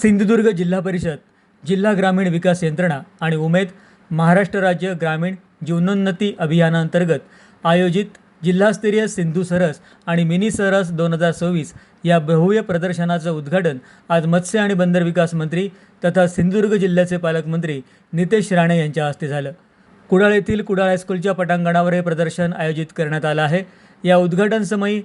सिंधुदुर्ग जिल्हा परिषद, जिल्हा ग्रामीण विकास यंत्रणा आणि उमेद महाराष्ट्र राज्य ग्रामीण जीवनोन्नती अभियानांतर्गत आयोजित जिल्हास्तरीय सिंधू सरस आणि मिनी सरस 2026 या भव्य प्रदर्शनाचं उद्घाटन आज मत्स्य आणि बंदर विकास मंत्री तथा सिंधुदुर्ग जिल्ह्याचे पालकमंत्री नितेश राणे यांच्या हस्ते झालं। कुडाळ येथील कुडाळ हायस्कूलच्या पटांगणावर हे प्रदर्शन आयोजित करण्यात आलं आहे। या उद्घाटन समयी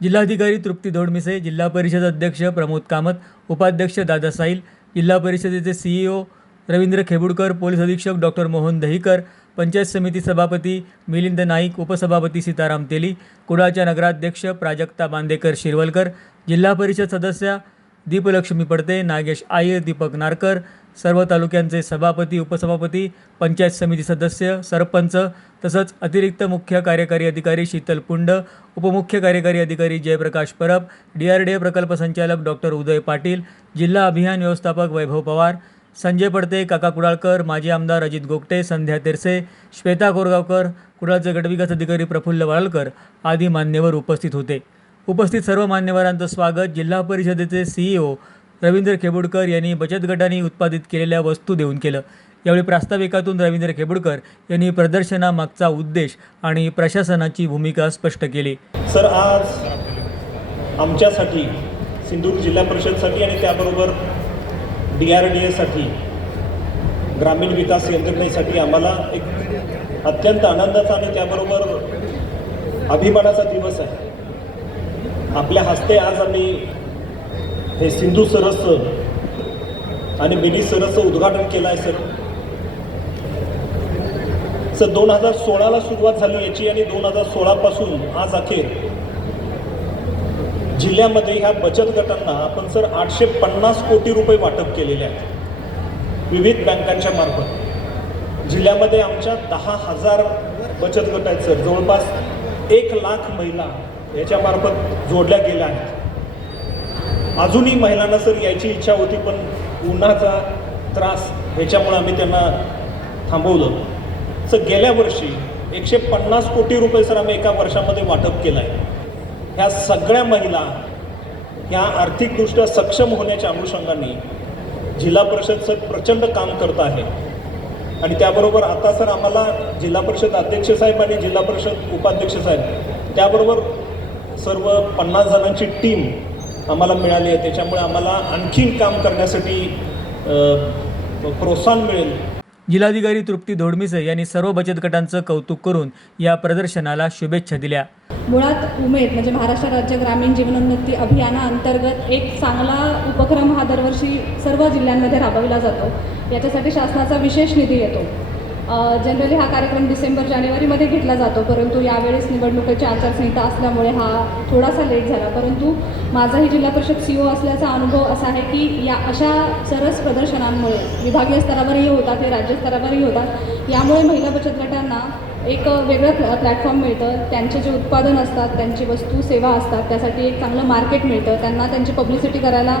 जिल्हाधिकारी तृप्ती धोडमिसे, जिल्हा परिषद अध्यक्ष प्रमोद कामत, उपाध्यक्ष दादा साईल, जिल्हा परिषदेचे CEO रवींद्र खेबुडकर, पोलीस अधीक्षक डॉक्टर मोहन दहिकर, पंचायत समिती सभापती मिलिंद नाईक, उपसभापती सीताराम तेली, कुडाळच्या नगराध्यक्ष प्राजक्ता बांदेकर शिरवलकर, जिल्हा परिषद सदस्या दीपलक्ष्मी पडते, नागेश आयर, दीपक नारकर, सर्व तालुक्यांचे सभापती, उपसभापती, पंचायत समिती सदस्य, सरपंच तसंच अतिरिक्त मुख्य कार्यकारी अधिकारी शीतल पुंड, उपमुख्य कार्यकारी अधिकारी जयप्रकाश परब, DRDA प्रकल्प संचालक डॉक्टर उदय पाटील, जिल्हा अभियान व्यवस्थापक वैभव पवार, संजय पडते, काका कुडाळकर, माजी आमदार अजित गोगटे, संध्या तेरसे, श्वेता कोरगावकर, कुडाळचे गटविकास अधिकारी प्रफुल्ल वाळकर आदी मान्यवर उपस्थित होते। उपस्थित सर्व मान्यवरांचं स्वागत जिल्हा परिषदेचे CEO रवींद्र खेबुडकर यांनी बचत गटांनी उत्पादित केलेल्या वस्तू देऊन केलं। यावेळी प्रास्ताविकातून रवींद्र खेबुडकर यांनी प्रदर्शनामागचा उद्देश आणि प्रशासनाची भूमिका स्पष्ट केली। सर, आज आमच्यासाठी सिंधुदुर्ग जिल्हा परिषदसाठी आणि त्याबरोबर DRDAसाठी ग्रामीण विकास यंत्रणेसाठी आम्हाला एक अत्यंत आनंदाचा आणि त्याबरोबर अभिमानाचा दिवस आहे। आपल्या हस्ते आज आम्ही हे सिंधू सरसचं आणि मिनी सरसचं उद्घाटन केलं आहे। सर 2016ला सुरुवात झाली याची आणि 2016 पासून आज अखेर जिल्ह्यामध्ये ह्या बचत गटांना आपण सर 850 कोटी रुपये वाटप केलेले आहेत विविध बँकांच्या मार्फत। जिल्ह्यामध्ये आमच्या 10,000 बचत गट आहेत सर, जवळपास 1 लाख महिला याच्या मार्फत जोडल्या गेल्या आहेत। अजूनही महिलांना सर यायची इच्छा होती, पण उन्हाचा त्रास ह्याच्यामुळे आम्ही त्यांना थांबवलं। सर गेल्या वर्षी 150 कोटी रुपये सर आम्ही एका वर्षामध्ये वाटप केलं आहे। ह्या सगळ्या महिला ह्या आर्थिकदृष्ट्या सक्षम होण्याच्या अनुषंगाने जिल्हा परिषद सर प्रचंड काम करत आहे। आणि त्याबरोबर आता सर आम्हाला जिल्हा परिषद अध्यक्ष साहेब आणि जिल्हा परिषद उपाध्यक्ष साहेब त्याबरोबर सर्व 50 जणांची टीम आम्हाला मिळाली आहे। त्याच्यामुळे आम्हाला आणखीन काम करण्यासाठी प्रोत्साहन मिळेल। जिल्हाधिकारी तृप्ती धोडमिसे यांनी सर्व बचत गटांचं कौतुक करून या प्रदर्शनाला शुभेच्छा दिल्या। मुळात उमेद म्हणजे महाराष्ट्र राज्य ग्रामीण जीवनोन्नती अभियानाअंतर्गत एक चांगला उपक्रम हा दरवर्षी सर्व जिल्ह्यांमध्ये राबविला जातो। याच्यासाठी शासनाचा विशेष निधी येतो। जनरली हा कार्यक्रम डिसेंबर-जानेवारीमध्ये घेतला जातो, परंतु यावेळेस निवडणुकीची आचारसंहिता असल्यामुळे हा थोडासा लेट झाला। परंतु माझाही जिल्हा परिषद CEO असल्याचा अनुभव असा आहे की या अशा सरस प्रदर्शनांमुळे विभागीय स्तरावरही होतात, ते राज्य स्तरावरही होतात। यामुळे महिला बचत गटांना एक वेगळं प्लॅटफॉर्म मिळतं। त्यांचे जे उत्पादन असतात, त्यांची वस्तू सेवा असतात, त्यासाठी एक चांगलं मार्केट मिळतं, त्यांना त्यांची पब्लिसिटी करायला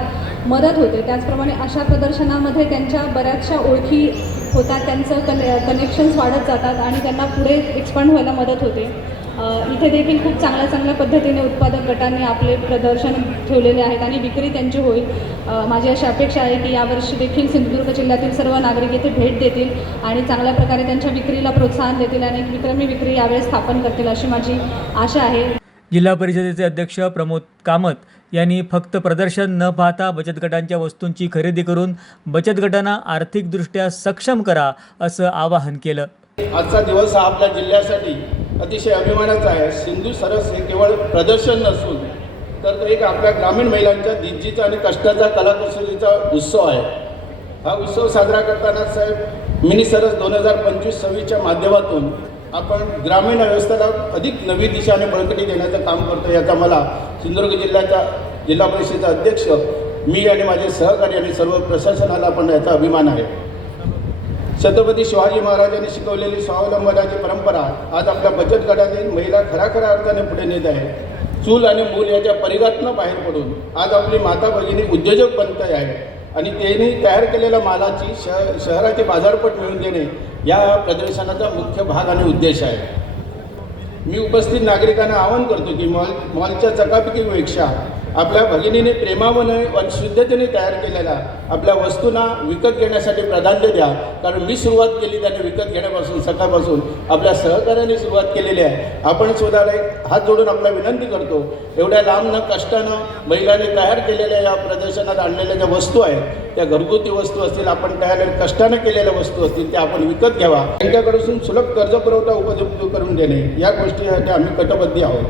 मदत होते। त्याचप्रमाणे अशा प्रदर्शनामध्ये त्यांच्या बऱ्याचशा ओळखी होतात, त्यांचं कनेक्शन्स वाढत जातात आणि त्यांना पुढे एक्सपांड व्हायला मदत होते। इथे देखील खूप चांगल्या पद्धतीने उत्पादक गटांनी आपले प्रदर्शन ठेवलेले आहेत आणि विक्री त्यांची होईल। माझी अशी अपेक्षा आहे की यावर्षी देखील सिंधुदुर्ग जिल्ह्यातील सर्व नागरिक इथे भेट देतील आणि चांगल्या प्रकारे त्यांच्या विक्रीला प्रोत्साहन देतील आणि एक विक्रमी विक्री यावेळेस स्थापन करतील अशी माझी आशा आहे। जिल्हा परिषदेचे अध्यक्ष प्रमोद कामत यांनी फक्त प्रदर्शन न पाहता बचत गटांच्या वस्तूंची खरेदी करून बचत गटांना आर्थिकदृष्ट्या सक्षम करा असं आवाहन केलं। आजचा दिवस हा आपल्या जिल्ह्यासाठी अतिशय अभिमानाचा आहे। सिंधू सरस हे केवळ प्रदर्शन नसून तर तो एक आपल्या ग्रामीण महिलांच्या जिद्दीचा आणि कष्टाचा कलाकुसरीचा उत्सव आहे। हा उत्सव साजरा करताना साहेब मिनी सरस 2025-26च्या माध्यमातून आपण ग्रामीण व्यवस्थेला अधिक नवी दिशा आणि बळकटी देण्याचं काम करतो। याचा मला सिंधुदुर्ग जिल्ह्याचा जिल्हा परिषदेचा अध्यक्ष मी आणि माझे सहकारी आणि सर्व प्रशासनाला पण याचा अभिमान आहे। छत्रपती शिवाजी महाराजांनी शिकवलेली स्वावलंबनाची परंपरा आज आपल्या बचत गटातील महिला खऱ्या अर्थाने पुढे नेत आहे। चूल आणि मूल याच्या परिघातून बाहेर पडून आज आपली माता भगिनी उद्योजक बनत आहे आणि त्यांनी तयार केलेल्या मालाची शहराची बाजारपेठ मिळवून देणे या प्रदर्शनाचा मुख्य भाग आणि उद्देश आहे। मी उपस्थित नागरिकांना आवाहन करतो की मॉलच्या चकापिकीपेक्षा आपल्या भगिनीने प्रेमाने व शुद्धतेने तयार केलेल्या आपल्या वस्तूंना विकत घेण्यासाठी प्राधान्य द्या. कारण मी सुरुवात केली त्याने विकत घेण्यापासून सकाळपासून आपल्या सहकार्याने सुरुवात केलेली आहे. आपण सुद्धा एक हात जोडून आपला विनंती करतो, एवढ्या लांब न कष्टानं महिलांनी तयार केलेल्या या प्रदर्शनात आणलेल्या ज्या वस्तू आहेत त्या घरगुती वस्तू असतील, आपण तयार कष्टानं केलेल्या वस्तू असतील त्या आपण विकत घ्यावा. त्यांच्याकडून सुलभ कर्जपुरवठा उपलब्ध करून देणे या गोष्टीसाठी आम्ही कटिबद्ध आहोत.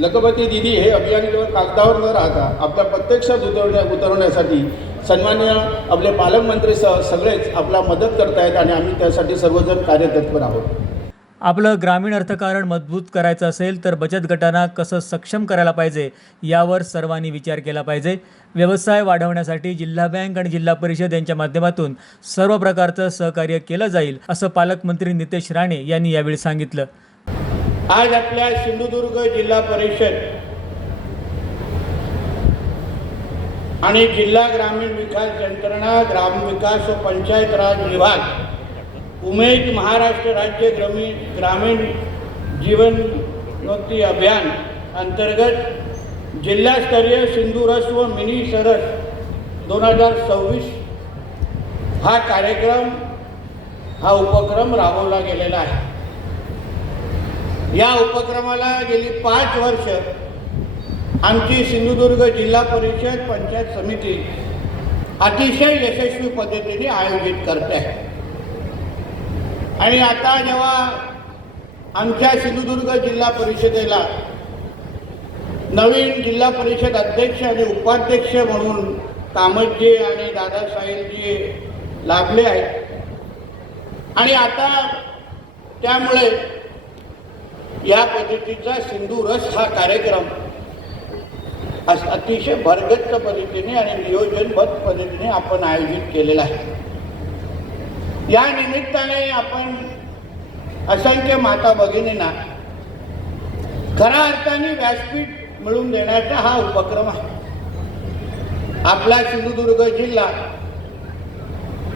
लखपती दिदी हे अभियान केवळ कागदावर न राहता आपल्या प्रत्यक्षात उतरवण्यासाठी सन्माननीय आपले पालकमंत्रीसह सगळेच आपला मदत करत आहेत आणि आम्ही त्यासाठी सर्वजण कार्यतत्पर आहोत. आपलं ग्रामीण अर्थकारण मजबूत करायचं असेल तर बचत गटांना कसं सक्षम करायला पाहिजे यावर सर्वांनी विचार केला पाहिजे. व्यवसाय वाढवण्यासाठी जिल्हा बँक आणि जिल्हा परिषद यांच्या माध्यमातून सर्व प्रकारचं सहकार्य केलं जाईल असं पालकमंत्री नितेश राणे यांनी यावेळी सांगितलं. आज आपल्या सिंधुदुर्ग जिल्हा परिषद आणि जिल्हा ग्रामीण विकास यंत्रणा, ग्रामविकास व पंचायत राज विभाग, उमेद महाराष्ट्र राज्य ग्रामीण जीवनोन्नती अभियान अंतर्गत जिल्हास्तरीय सिंधू रस व मिनी सरस 2026 हा कार्यक्रम, हा उपक्रम राबवला गेलेला आहे. या उपक्रमाला गेली 5 वर्ष आमची सिंधुदुर्ग जिल्हा परिषद पंचायत समिती अतिशय यशस्वी पद्धतीने आयोजित करते आहे. आणि आता जेव्हा आमच्या सिंधुदुर्ग जिल्हा परिषदेला नवीन जिल्हा परिषद अध्यक्ष आणि उपाध्यक्ष म्हणून कामतजी आणि दादासाहेबजी लाभले आहेत आणि आता त्यामुळे या पद्धतीचा सिंधू रस हा कार्यक्रम अतिशय भरगच्च पद्धतीने आणि नियोजनबद्ध पद्धतीने आपण आयोजित केलेला आहे. या निमित्ताने आपण असंख्य माता भगिनींना खऱ्या अर्थाने व्यासपीठ मिळवून देण्याचा हा उपक्रम आहे. आपला सिंधुदुर्ग जिल्हा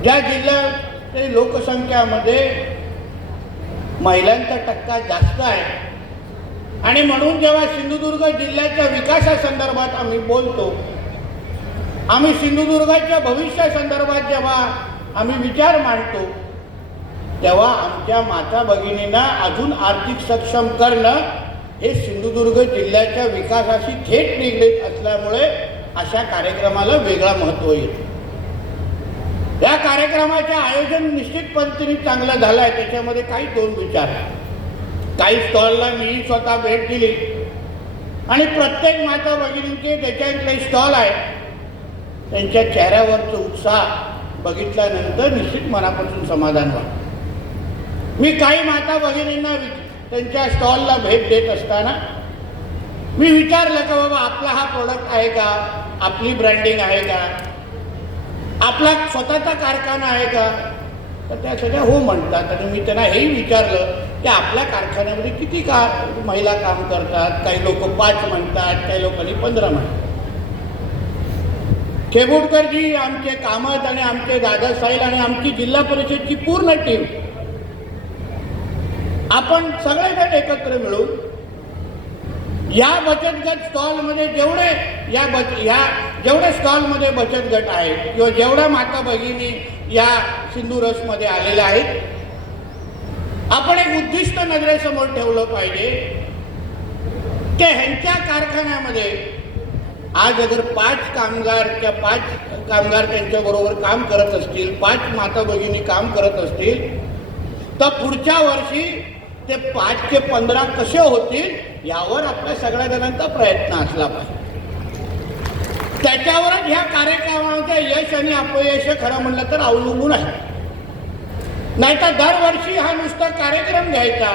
ज्या जिल्ह्यातील लोकसंख्यामध्ये महिलांचा टक्का जास्त आहे आणि म्हणून जेव्हा सिंधुदुर्ग जिल्ह्याच्या विकासासंदर्भात आम्ही बोलतो, आम्ही सिंधुदुर्गाच्या भविष्यासंदर्भात जेव्हा आम्ही विचार मांडतो, तेव्हा आमच्या माता भगिनींना अजून आर्थिक सक्षम करणं हे सिंधुदुर्ग जिल्ह्याच्या विकासाशी थेट निगडीत असल्यामुळे अशा कार्यक्रमाला वेगळा महत्त्व येतो. या कार्यक्रमाचे आयोजन निश्चित पद्धतीने चांगलं झालं आहे. त्याच्यामध्ये काही 2 विचार. काही स्टॉलला मी स्वतः भेट दिली आणि प्रत्येक माता भगिनींचे ज्याच्याकडे स्टॉल आहे त्यांच्या चेहऱ्यावरचा उत्साह बघितल्यानंतर निश्चित मनापासून समाधान वाटतं. मी काही माता भगिनींना त्यांच्या स्टॉलला भेट देत असताना मी विचारलं की बाबा आपला हा प्रोडक्ट आहे का, आपली ब्रँडिंग आहे का, आपला स्वतःचा कारखाना आहे का, तर त्या सगळ्या हो म्हणतात. आणि मी त्यांना हेही विचारलं की आपल्या कारखान्यामध्ये किती महिला काम करतात. काही लोक 5 म्हणतात, काही लोकांनी 15 म्हणतात. खेबुडकरजी, आमचे कामत आणि आमचे दादासाहेब आणि आमची जिल्हा परिषदची पूर्ण टीम आपण सगळेजण एकत्र मिळून या बचत गट स्टॉलमध्ये जेवढे स्टॉलमध्ये बचत गट आहेत किंवा जेवढ्या माता भगिनी या सिंधू रसमध्ये आलेल्या आहेत, आपण एक उद्दिष्ट नजरेसमोर ठेवलं पाहिजे की ह्यांच्या कारखान्यामध्ये आज अगर 5 कामगार किंवा 5 कामगार त्यांच्याबरोबर काम करत असतील, 5 माता भगिनी काम करत असतील, तर पुढच्या वर्षी ते 5 ते 15 कसे होतील यावर आपल्या सगळ्या जणांचा प्रयत्न असला पाहिजे. त्याच्यावरच ह्या कार्यक्रमाचं यश आणि अपयश खरं म्हणलं तर अवलंबून आहे. नाहीतर दरवर्षी हा नुसता कार्यक्रम घ्यायचा,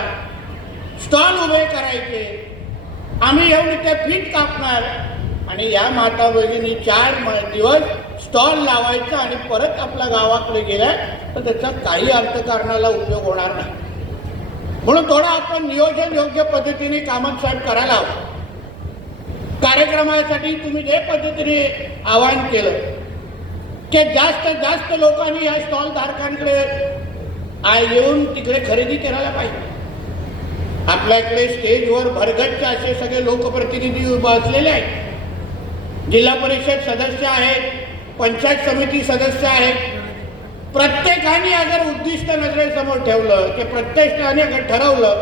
स्टॉल उभे करायचे, आम्ही येऊन इथे पीठ कापणार आणि या माता भगिनी 4 दिवस स्टॉल लावायचा आणि परत आपल्या गावाकडे गेल्या तर त्याचा काही अर्थकारणाला उपयोग होणार नाही. म्हणून थोडं आपण नियोजन योग्य पद्धतीने कामत साहेब करायला हवं. कार्यक्रमासाठी तुम्ही जे पद्धतीने आवाहन केलं की जास्तीत जास्त लोकांनी या स्टॉल धारकांकडे येऊन तिकडे खरेदी करायला पाहिजे. आपल्याकडे स्टेजवर भरगच्च असे सगळे लोकप्रतिनिधी बसलेले आहेत. जिल्हा परिषद सदस्य आहेत, पंचायत समिती सदस्य आहेत. प्रत्येकाने अगर उद्दिष्ट नजरेसमोर ठेवलं की प्रत्येकाने अगर ठरवलं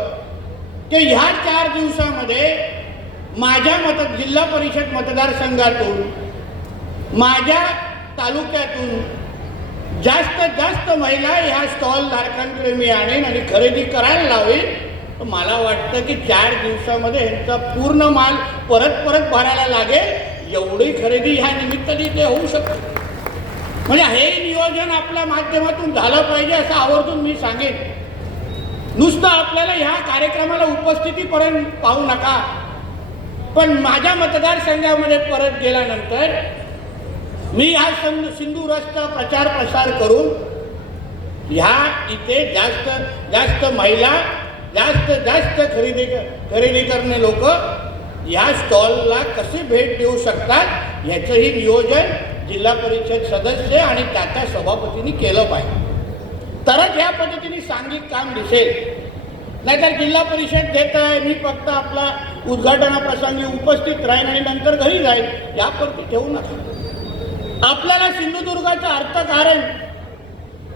की ह्या 4 दिवसामध्ये माझ्या जिल्हा परिषद मतदारसंघातून, माझ्या तालुक्यातून जास्तीत जास्त महिला ह्या स्टॉल धारकांकडे मी आणेन आणि खरेदी करायला लावेन, तर मला वाटतं की 4 दिवसामध्ये ह्यांचा पूर्ण माल परत भरायला लागेल. एवढी खरेदी ह्या निमित्ताने ते होऊ शकते. म्हणजे हे नियोजन आपल्या माध्यमातून झालं पाहिजे असं आवर्जून मी सांगेन. नुसतं आपल्याला ह्या कार्यक्रमाला उपस्थितीपर्यंत पाहू नका, पण माझ्या मतदारसंघामध्ये परत गेल्यानंतर मी ह्या सिंधू रसचा प्रचार प्रसार करून ह्या इथे जास्त महिला, जास्त खरेदी करणे लोक ह्या स्टॉलला कसे भेट देऊ शकतात याचंही नियोजन जिल्हा परिषद सदस्य आणि त्या सभापतींनी केलं पाहिजे. तरच या पद्धतीने सांघिक काम दिसेल. नाहीतर जिल्हा परिषद देत आहे, मी फक्त आपला उद्घाटनाप्रसंगी उपस्थित राहीन आणि नंतर घरी जाईल, या पद्धती ठेवू नका. आपल्याला सिंधुदुर्गाचं अर्थकारण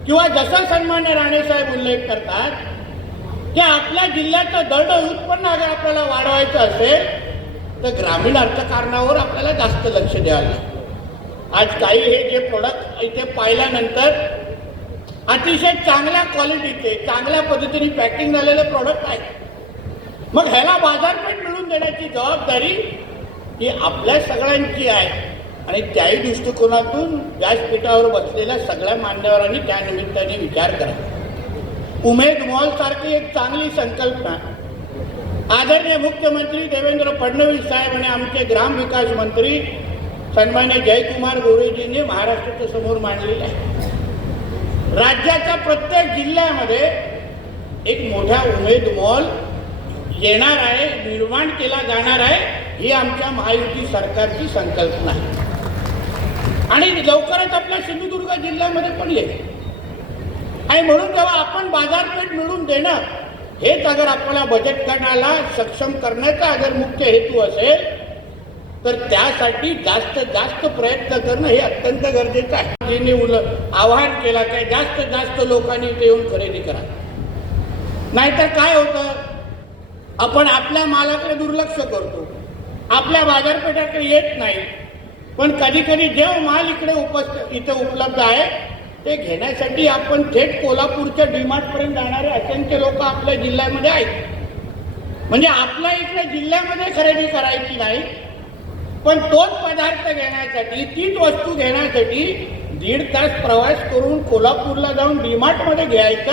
किंवा जसं सन्मान्य राणेसाहेब उल्लेख करतात की आपल्या जिल्ह्याचं दरड उत्पन्न अगर आपल्याला वाढवायचं असेल तर ग्रामीण अर्थकारणावर आपल्याला जास्त लक्ष द्यावं लागेल. आज काही हे जे प्रोडक्ट इथे पाहिल्यानंतर अतिशय चांगल्या क्वालिटीचे, चांगल्या पद्धतीने पॅकिंग झालेले प्रोडक्ट आहेत. मग ह्याला बाजारपेठ मिळवून देण्याची जबाबदारी ही आपल्या सगळ्यांची आहे आणि त्याही दृष्टिकोनातून व्यासपीठावर बसलेल्या सगळ्या मान्यवरांनी त्या निमित्ताने विचार करा. उमेद मॉल सारखी एक चांगली संकल्पना आदरणीय मुख्यमंत्री देवेंद्र फडणवीस साहेब आणि आमचे ग्रामविकास मंत्री सन्मान्य जयकुमार गोरेजींनी महाराष्ट्राच्या समोर मांडलेली आहे. राज्याच्या प्रत्येक जिल्ह्यामध्ये एक मोठा उमेद मॉल येणार आहे, निर्माण केला जाणार आहे. ही आमच्या महायुती सरकारची संकल्पना आहे आणि लवकरच आपल्या सिंधुदुर्ग जिल्ह्यामध्ये पण येईल. आणि म्हणून जेव्हा आपण बाजारपेठ मिळवून देणं हेच अगर आपल्याला बचत गटाला सक्षम करण्याचा अगर मुख्य हेतू असेल तर त्यासाठी जास्त प्रयत्न करणं हे अत्यंत गरजेचं आहे. जिने आवाहन केला काय जास्त लोकांनी इथे येऊन खरेदी करा. नाहीतर काय होतं, आपण आपल्या मालाकडे दुर्लक्ष करतो, आपल्या बाजारपेठाकडे येत नाही. पण कधी जे माल इथे उपलब्ध आहे ते घेण्यासाठी आपण थेट कोल्हापूरच्या डीमार्टपर्यंत जाणारे असंख्य लोक आपल्या जिल्ह्यामध्ये आहेत. म्हणजे आपल्या इकडे जिल्ह्यामध्ये खरेदी करायची नाही, पण तोच पदार्थ घेण्यासाठी, तीच वस्तू घेण्यासाठी 1.5 तास प्रवास करून कोल्हापूरला जाऊन डीमार्टमध्ये घ्यायचं.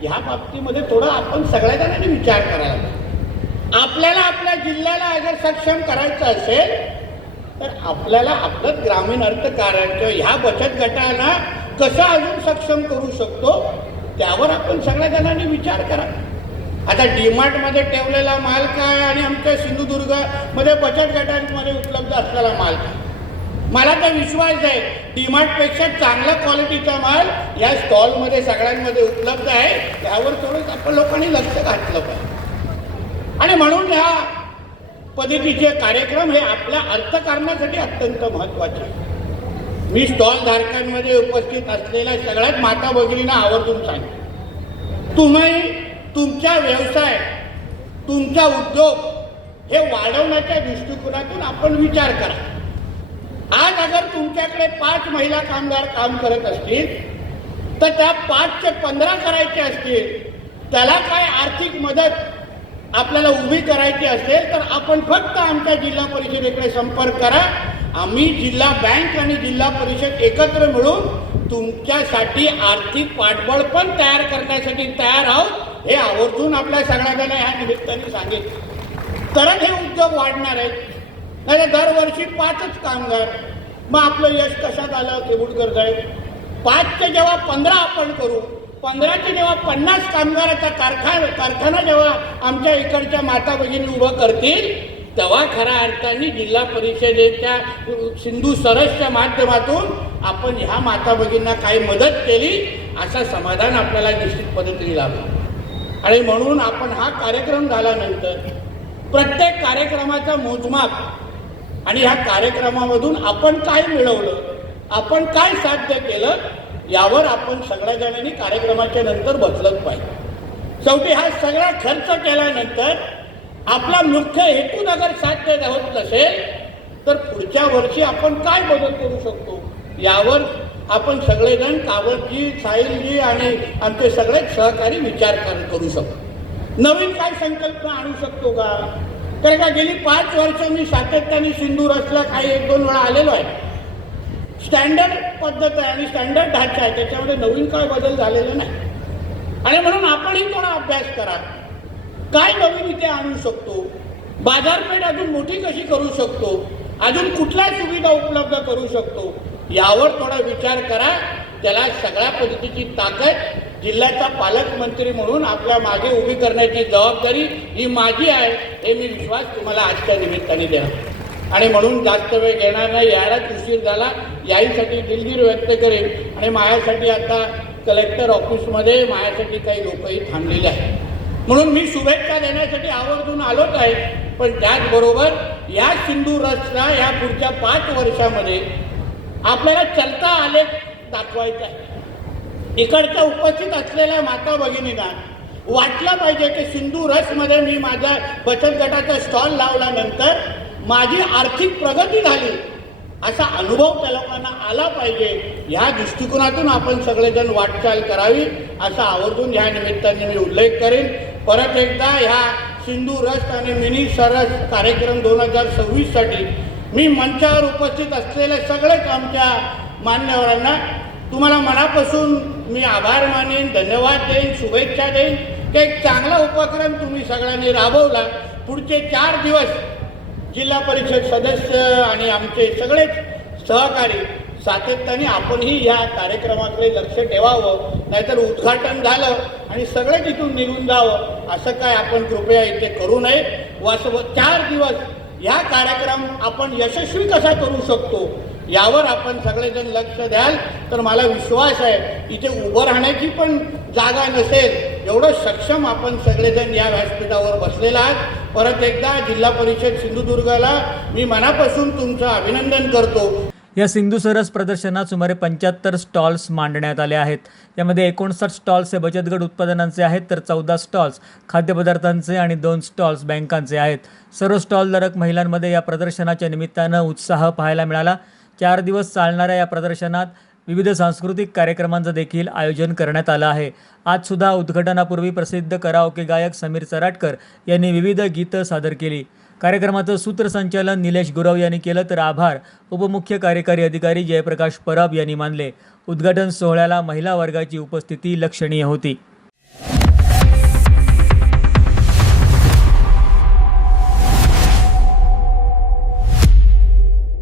ह्या बाबतीमध्ये थोडा आपण सगळ्या जणांनी विचार करायला पाहिजे. आपल्याला आपल्या जिल्ह्याला अगर सक्षम करायचं असेल तर आपल्याला आपलं ग्रामीण अर्थकारण किंवा ह्या बचत गटाला कसं अजून सक्षम करू शकतो त्यावर आपण सगळ्या जणांनी विचार करा. आता डीमार्टमध्ये ठेवलेला माल काय आणि आमच्या सिंधुदुर्गमध्ये बचत गटांमध्ये उपलब्ध असलेला माल काय, मला तर विश्वास आहे डीमार्टपेक्षा चांगला क्वालिटीचा माल या स्टॉलमध्ये सगळ्यांमध्ये उपलब्ध आहे. त्यावर थोडंच आपण लोकांनी लक्ष घातलं पाहिजे. आणि म्हणून ह्या पद्धतीचे कार्यक्रम हे आपल्या अर्थकारणासाठी अत्यंत महत्त्वाचे आहे. मी स्टॉल धारकांमध्ये उपस्थित असलेल्या सगळ्यात माता भगिनींना आवर्जून सांगतो, तुम्ही तुमचा व्यवसाय, तुमचा उद्योग हे वाढवण्याच्या दृष्टिकोनातून आपण विचार करा. आज अगर तुमच्याकडे 5 महिला कामगार काम करत असतील तर त्या 5 चे 15 करायचे असतील, त्याला काय आर्थिक मदत आपल्याला उभी करायची असेल तर आपण फक्त आमच्या जिल्हा परिषदेकडे संपर्क करा. आम्ही जिल्हा बँक आणि जिल्हा परिषद एकत्र मिळून तुमच्यासाठी आर्थिक पाठबळ पण तयार करण्यासाठी तयार आहोत. हे आवर्जून आपल्या सगळ्यांना ह्या निमित्ताने सांगेल, तरच हे उद्योग वाढणार आहेत. नाही दरवर्षी 5च कामगार, मग आपलं यश कशात आलं केबुडकर साहेब? 5चे जेव्हा 15 आपण करू, 15चे जेव्हा 50 कामगाराचा कारखाना जेव्हा आमच्या इकडच्या माता भगिनी उभं करतील तेव्हा खऱ्या अर्थाने जिल्हा परिषदेच्या सिंधू सरसच्या माध्यमातून आपण ह्या माता भगिनींना काही मदत केली असं समाधान आपल्याला निश्चित पद्धतीने लाभलं. आणि म्हणून आपण हा कार्यक्रम झाल्यानंतर प्रत्येक कार्यक्रमाचा मोजमाप आणि ह्या कार्यक्रमामधून आपण काय मिळवलं, आपण काय साध्य केलं, यावर आपण सगळ्या जणांनी कार्यक्रमाच्या नंतर बसलंच पाहिजे. शेवटी हा सगळा खर्च केल्यानंतर आपला मुख्य हेतू अगर साध्य होत नसेल तर पुढच्या वर्षी आपण काय बदल करू शकतो यावर आपण सगळेजण कावतजी, साहिलजी आणि आमचे सगळे सहकारी विचार करू शकतो. नवीन काय संकल्पना आणू शकतो का? कारण का गेली 5 वर्ष मी सातत्याने सिंधुदुर्गला काही 1-2 वेळा आलेलो आहे. स्टँडर्ड पद्धत आहे आणि स्टँडर्ड ढाचा आहे, त्याच्यामध्ये नवीन काय बदल झालेला नाही. आणि म्हणून आपणही थोडा अभ्यास करा, काय नवीन इथे आणू शकतो, बाजारपेठ अजून मोठी कशी करू शकतो, अजून कुठल्या सुविधा उपलब्ध करू शकतो, यावर थोडा विचार करा. त्याला सगळ्या पद्धतीची ताकद जिल्ह्याचा पालकमंत्री म्हणून आपल्या मागे उभी करण्याची जबाबदारी ही माझी आहे, हे मी विश्वास तुम्हाला आजच्या निमित्ताने देणार. आणि म्हणून जास्त वेळ घेणार नाही, यायलाच उशीर झाला, याहीसाठी दिलगीर व्यक्त करेन. आणि माझ्यासाठी आता कलेक्टर ऑफिसमध्ये माझ्यासाठी काही लोकही थांबलेले आहेत, म्हणून मी शुभेच्छा देण्यासाठी आवर्जून आलोच आहे. पण त्याचबरोबर या सिंधुदुर्गला या पुढच्या 5 वर्षामध्ये आपल्याला चलता आलेख दाखवायचा आहे. इकडच्या उपस्थित असलेल्या माता भगिनींना वाटलं पाहिजे की सिंधुदुर्गमध्ये मी माझ्या बचत गटाचा स्टॉल लावल्यानंतर माझी आर्थिक प्रगती झाली असा अनुभव त्या लोकांना आला पाहिजे. ह्या दृष्टिकोनातून आपण सगळेजण वाटचाल करावी असा आवर्जून ह्या निमित्ताने मी उल्लेख करेन. परत एकदा ह्या सिंधुदुर्ग आणि मिनी सरस कार्यक्रम 2026साठी मी मंचावर उपस्थित असलेल्या सगळेच आमच्या मान्यवरांना तुम्हाला मनापासून मी आभार मानेन, धन्यवाद देईन, शुभेच्छा देईन की एक चांगला उपक्रम तुम्ही सगळ्यांनी राबवला. पुढचे 4 दिवस जिल्हा परिषद सदस्य आणि आमचे सगळेच सहकारी सातत्याने आपणही या कार्यक्रमाकडे लक्ष ठेवावं, नाहीतर उद्घाटन झालं आणि सगळे तिथून निघून जावं असं काय आपण कृपया इथे करू नये. 4 दिवस या कार्यक्रम आपण यशस्वी कसा करू शकतो यावर आपण सगळेजण लक्ष द्याल तर मला विश्वास आहे इथे उभं राहण्याची पण जागा नसेल, एवढं सक्षम आपण सगळेजण या व्यासपीठावर बसलेला आहात. परत एकदा जिल्हा परिषद सिंधुदुर्गला मी मनापासून तुमचं अभिनंदन करतो. या सिंधू सरस प्रदर्शनात सुमारे 75 स्टॉल्स मांडण्यात आले आहेत. यामध्ये 59 स्टॉल्स हे बचत गट उत्पादनांचे आहेत, तर 14 स्टॉल्स खाद्यपदार्थांचे आणि 2 स्टॉल्स बँकांचे आहेत. सर्व स्टॉलधारक महिलांमध्ये या प्रदर्शनाच्या निमित्तानं उत्साह पाहायला मिळाला. 4 दिवस चालणाऱ्या या प्रदर्शनात विविध सांस्कृतिक कार्यक्रमांचं देखील आयोजन करण्यात आलं आहे. आज सुद्धा उद्घाटनापूर्वी प्रसिद्ध कराओके गायक समीर चराटकर यांनी विविध गीतं सादर केली. कार्यक्रमाचं सूत्रसंचालन निलेश गुरव यांनी केलं, तर आभार उपमुख्य कार्यकारी अधिकारी जयप्रकाश परब यांनी मानले. उद्घाटन सोहळ्याला महिला वर्गाची उपस्थिती लक्षणीय होती.